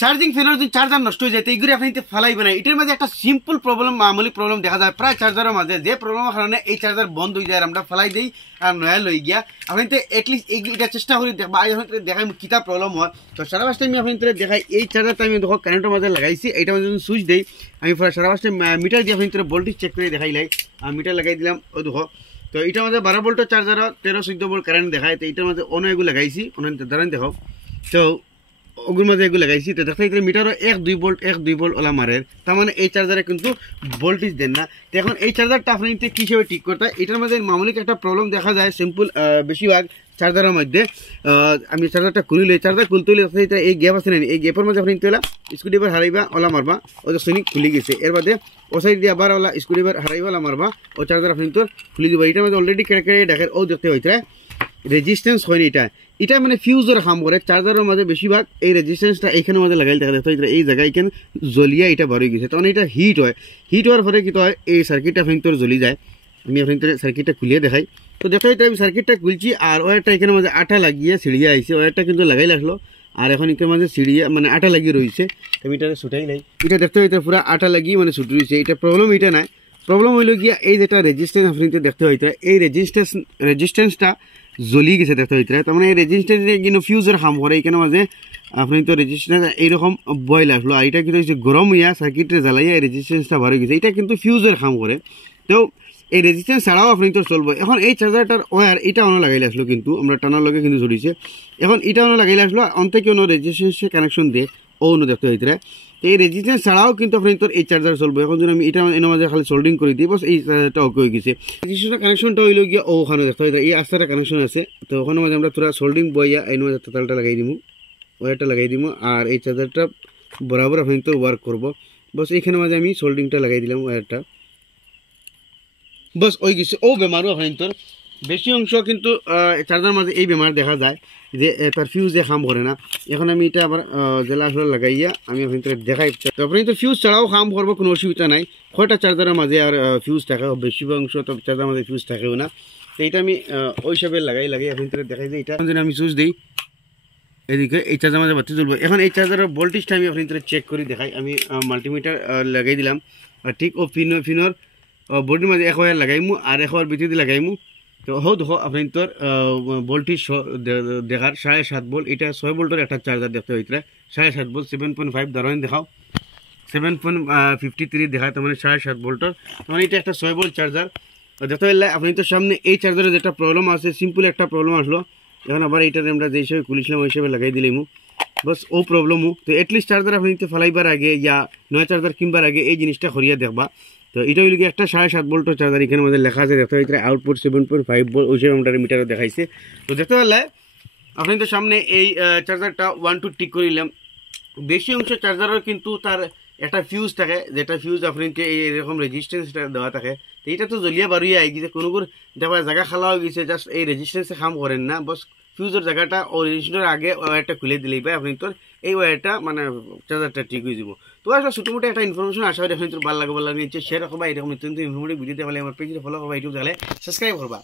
Charging ফ্যানের যদি charger নষ্ট হয়ে যায় তো এইগুলি আপনি ফেলাইবেন না। এটার মাঝে একটা সিম্পল প্রবলেম, মামুলি প্রবলেম দেখা যায় প্রায় চার্জারের মাঝে, যে প্রবলেমের কারণে এই চার্জার বন্ধ হয়ে যায়, আমরা ফেলাই দিই আর নয়া লই গিয়া। আপনি এটলিস্ট এটা চেষ্টা করি দেখবা, দেখাই কিতা প্রবলেম হয়। তো সারা বাসটা আমি আপনি দেখাই, এই চার্জারটা আমি দেখো কারেন্টের মাঝে লাগাইছি, এইটা মাঝে সুইচ দিই আমি সারা বাসটা মিটার দিয়ে আপনি ভোল্টেজ চেক করে দেখাই লাই। মিটার লাগাই দিলাম, ও দেখো। তো এটার মধ্যে 12 ভোল্টের চার্জার, 13-14 ভোল্ট কারেন্ট দেখায়। তো এইটার মধ্যে অন্য এগুলো লাগাইছি, অনেক দাঁড়ান দেখো। তো ওগুলোর মধ্যে এগুলো লাগাইছি। তো দেখতে মিটারও 1-2 ভোল্ট ওলা মারে, তার মানে এই চার্জারে কিন্তু ভোল্টেজ দেন না। তো এখন এই চার্জারটা আপনি কী হিসেবে ঠিক করতে হয়, এটার মধ্যে মামুলিক একটা প্রবলেম দেখা যায় সিম্পল বেশিরভাগ চার্জারের মধ্যে। আমি চার্জারটা খুলিলে, চার্জার খুলতে হলে এই গ্যাপ আছে না, এই গ্যাপের মধ্যে আপনি তোলা স্ক্রুড্রাইভার হারাইবা ওলা মারবা, ও তো সৈনিক খুলে গেছে। এর বাদে ও সাইড দিয়ে আবার ওলা স্ক্রুড্রাইভার হারাইবা ওলা মারবা, ও চার্জার আপনি তো খুলে দেবা। এটার মধ্যে অলরেডি কেটে দেখার ও দেখতে হইতে রেজিস্ট্যান্স হয়নি। এটা মানে ফিউজের কাম করে চার্জারের মাঝে বেশিরভাগ এই রেজিস্ট্যান্সটা এইখানের মধ্যে লাগাইলে দেখা যায় এই জায়গায় এখানে জ্বলিয়া এটা বার হয়ে গেছে। তখন এটা হিট হয়, হিট হওয়ার পরে কি হয় এই সার্কিটটা ফিংতর জ্বলি যায়। আমি আপনাদের সার্কিটটা খুলিয়ে দেখাই। তো দেখো এটা আমি সার্কিটটা খুলছি, আর ওয়ারটা এখানের মাঝে আটা লাগিয়ে ছিড়িয়ে আইছে, ওয়ারটা কিন্তু লাগাই লাগলো, আর এখন এখানের মাঝে ছিড়িয়ে মানে আটা লাগিয়ে রয়েছে। আমি এটা ছুটাই নাই, এটা দেখতে হইতে পুরো আটা লাগিয়ে মানে ছুটি রয়েছে। এটা প্রবলেম এটা নাই, প্রবলেম হইল গিয়া এই যেটা রেজিস্ট্যান্স আপনি দেখতে হইতে, এই রেজিস্ট্যান্সটা জ্বলি গেছে দেখতে হইতে। তার মানে এই রেজিস্ট্যান্স কিন্তু ফিউজের কাম করে, এইখানে মাঝে আপনি তো রেজিস্ট্যান্স এইরকম বয়েল আসলো, আর এটা কিন্তু হচ্ছে গরম হইয়া সার্কিটে জ্বালাইয়া এই রেজিস্ট্যান্সটা বার হয়ে গেছে। এটা কিন্তু ফিউজের কাম করে। তো এই রেজিস্ট্যান্স ছাড়াও আপনি তো চলবো। এখন এই চার্জারটার ওয়ার এটা অন্য লাগাইলে আসলো, কিন্তু আমরা টানার লগে কিন্তু জড়িয়েছে। এখন এটা অন্য লাগাইলে আসলো, অন্ত কি অন্য রেজিস্ট্যান্সে কানেকশন দিয়ে ও অন্য দেখতে হইতে। এই রেজিস্ট্যান্স ছাড়াও কিন্তু আপনি তোর এই চার্জার চলবো। এখন যদি আমি এটা এর মাঝে খালি সোল্ডিং করে দিই, বস এই চার্জারটা ওকে হয়ে গেছে। রেজিস্ট্যান্সের কানেকশনটা হইল গিয়ে ওখানে দেখতে হইতে, এই আস্তাটা কানেকশন আছে। তো ওখানে মাঝে আমরা তোরা সোল্ডিং বইয়া এই মাঝে তালটা লাগাই দিব, ওয়ারটা লাগাই দিব, আর এই চার্জারটা বরাবর আপনি তোর ওয়ার্ক করবো। বস এইখানে মাঝে আমি সোল্ডিংটা লাগাই দিলাম ওয়ারটা, বস ওই গেছে। ও বেমারও আপনার তোর বেশি অংশ কিন্তু চার্জার মাঝে এই বেমার দেখা যায় যে তার ফিউজে কাম করে না। এখন আমি এটা আবার জেলা আসলে লাগাইয়া আমি আপনার দেখাই। তো আপনি তো ফিউজ ছাড়াও কাম করবো, কোনো অসুবিধা নাই। কয়টা চার্জারের মাঝে আর ফিউজ থাকে, বেশি অংশ তো চার্জার মাঝে ফিউজ থাকেও না। তো এটা আমি ওই হিসাবে লাগাই আপনার দেখাই যে এটা যদি আমি সুইচ দিই এদিকে এই চার্জার মাঝে বাতি চলবো। এখন এই চার্জারের ভোল্টেজটা আমি আপনার চেক করে দেখাই। আমি মাল্টিমিটার লাগাই দিলাম, ঠিক ও ফিনোর বডির মাঝে 1 ওয়ার লাগাইমু আর 1 ওয়ার ভিতরে লাগাইমু। তো হো দেখো আপনি তোর ভোল্টেজ দেখার 7.5 ভোল্ট, এটা 6 ভোল্টের একটা চার্জার দেখতে হইতে 7.5 ভোল্ট 7.5 ধরেন দেখাও 7.53 দেখায়, তার মানে 7.5 ভোল্টের। মানে এটা একটা 6 ভোল্ট চার্জার দেখতে হইলে আপনি তো সামনে এই চার্জারের যেটা প্রবলেম আছে, সিম্পল একটা প্রবলেম আসলো। এখন আবার এইটাতে আমরা যে হিসেবে খুলেছিলাম ওই হিসেবে লাগাই দিলামু, বস ও প্রবলেমও। তো এটলিস্ট চার্জার আপনি ফেলাইবার আগে ইয়া নয়া চার্জার কিনবার আগে এই জিনিসটা করিয়া দেখবা। তো এটা হইল কি একটা 7.5 ভোল্টের চার্জার, এখানে মধ্যে লেখা আছে দেখতে হইতে আউটপুট 7.5 ভোল্ট, ওই হিসেবে আমরা মিটারে দেখাইছে। তো দেখতে পারলে আপনি তো সামনে এই চার্জারটা 1-2 টিক করিলাম। বেশি অংশ চার্জারের কিন্তু তার একটা ফিউজ থাকে, যেটা ফিউজ আপনাকে এইরকম রেজিস্ট্যান্সটা দেওয়া থাকে। তো এটা তো জ্বলিয়া বাড়িয়ে আই গেছে, কোনো দেখা জায়গা খালা হয়ে গেছে, জাস্ট এই রেজিস্ট্যান্সে কাম করেন না। বস ফিউজের জায়গাটা ও রেজিস্ট্যান্সের আগে ওয়ারটা খুলে দিলেই পাই আপনি তোর এই ওয়ারটা মানে চার্জারটা ঠিক হয়ে যাব। তো আসলে ছোটো মোটো একটা ইনফরমেশন আশা করি আপনি তোর ভালো লাগবে, শেয়ার করবা। এরকম নতুন ইনফরমেটিভ ভিডিও দেখলে আমার পেজে ফলো করবা, ইউটিউব দেখলে সাবস্ক্রাইব করবা।